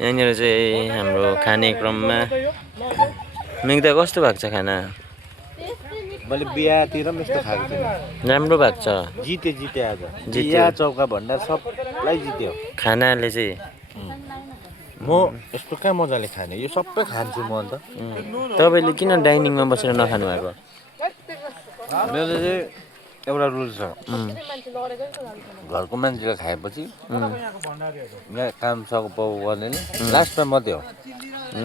यहाँनिर चाहिँ हाम्रो खाने क्रममा मिग्दा कस्तो भएको छ खाना मैले बिहातिर पनि यस्तो खाएको थिएन राम्रो भएको छ जिते आज जित्यो। बिहा चौका भन्दा सबलाई जित्यो खानाले चाहिँ म यस्तो कहाँ मजाले खाने यो सबै खान्छु म अन्त तपाईँले किन डाइनिङमा बसेर नखानु भएको मेरो चाहिँ एउटा रुल छ घरको मान्छेले खाएपछि यहाँ काम सघाउ गर्ने लास्टमा मात्रै हो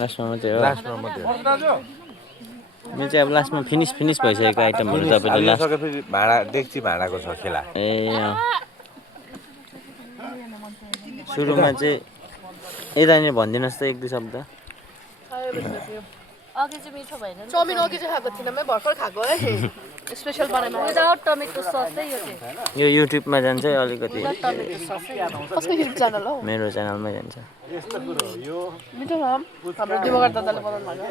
लास्टमा मात्रै हो लास्टमा मात्रै हो मेरो चाहिँ अब लास्टमा फिनिस भइसकेको आइटमहरू तपाईँले लास्ट सकेपछि भाँडा डेक्ची भाँडाको छ खेला ए सुरुमा चाहिँ यतानिर भनिदिनुहोस् त एक दुई शब्द अघि चाहिँ मिठो भएन चाउमिन अघि चाहिँ खाएको थिइनँ भर्खर खाएको है स्पेसल बनाएमा विदाउट टमेटो सस चाहिँ यो चाहिँ यो युट्युबमा जान्छ है अलिकति टमेटो सस कसको युट्युब च्यानल हो मेरो च्यानलमै जान्छ मिठो छ हाम्रो दिवकर दादाले बनाउनु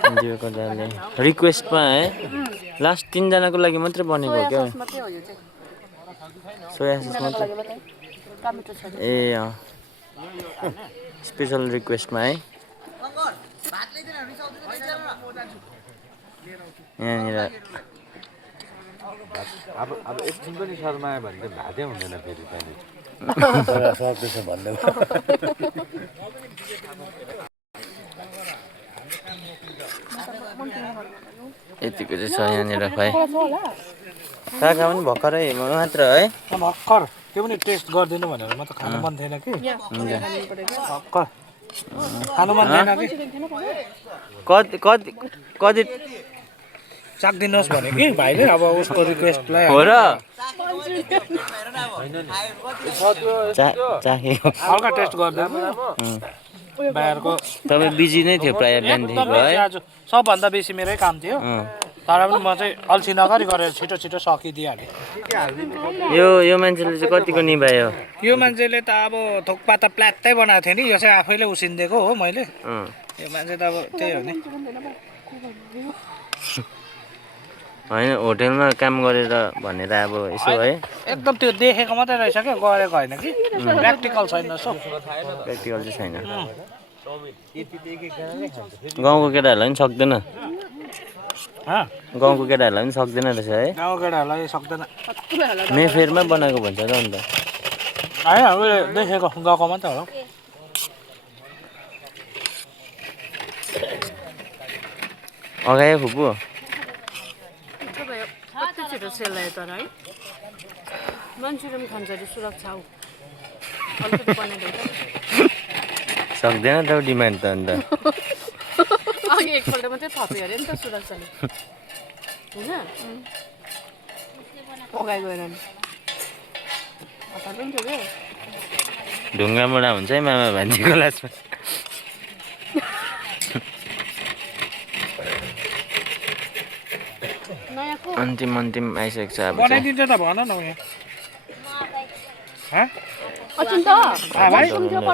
भएको दिएको दाले रिक्वेस्टमा है लास्ट 3 जनाको लागि मात्रै बनेको हो क्या मात्रै हो यो चाहिँ सोया सस मात्रै टमेटो छ ए अँ स्पेसल रिक्वेस्टमा है यहाँनिर अब एकछिन पनि शर्मायो भने चाहिँ भातै हुँदैन फेरि त्यहाँनिर सक्दैछ भन्दै यतिको चाहिँ छ यहाँनिर खुवाइ काका पनि भर्खरै मात्र है भर्खर त्यो पनि टेस्ट गरिदिनु भनेर म त खानु मन थिएन कि भर्खर खानु मन थिएन कि कति चाखिदिनुहोस् भने कि भाइले अब उसको रिक्वेस्टलाई हो र चाखेको हल्का टेस्ट गरिदिनु बाहिरको तपाईँ बिजी नै थियो प्रायः बिहानदेखिको है आज सबभन्दा बेसी मेरै काम थियो तर पनि म चाहिँ अल्छी नगरी गरेर छिटो सकिदिइहालेँ यो मान्छेले चाहिँ कतिको निभायो यो मान्छेले त अब थुक्पा त प्ल्यात्तै बनाएको थियो नि यो चाहिँ आफैले उसिनिदिएको हो मैले यो मान्छे त अब त्यही हो नि होइन होटेलमा काम गरेर भनेर अब यसो है एकदम त्यो देखेको मात्रै रहेछ क्या गरेको होइन कि प्र्याक्टिकल छैन सो प्र्याक्टिकल चाहिँ छैन गाउँको केटाहरूलाई पनि सक्दैन गाउँको केटाहरूलाई पनि सक्दैन रहेछ है गाउँको केटाहरूलाई सक्दैन मेफेयरमा बनाएको भन्छ त अन्त होइन उयो देखेको गएको मात्रै हो अगायो फुपू कति छिटो सेलायो तर है मान्छेले पनि खान्छ अरे सुरक्षा हो अलिकति बनाइदिन्छ सक्दैन त डिमान्ड त अन्त अघि एकपल्ट मात्रै थप्यो अरे नि त सुरक्षाले होइन पकाइ गएर नि हतार पनि थियो क्या ढुङ्गा मुढा हुन्छ है मामा भान्जीको लासमा अन्तिम आइसकेको छ अब बनाइदिन्छ त भन न यहाँ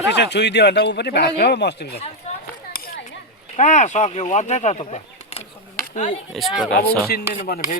त्यसो छुइदियो भने त ऊ पनि भाग्यो मस्ती कहाँ सक्यो अझै त यस प्रकार छ उसिनिदिनु पर्ने फेरि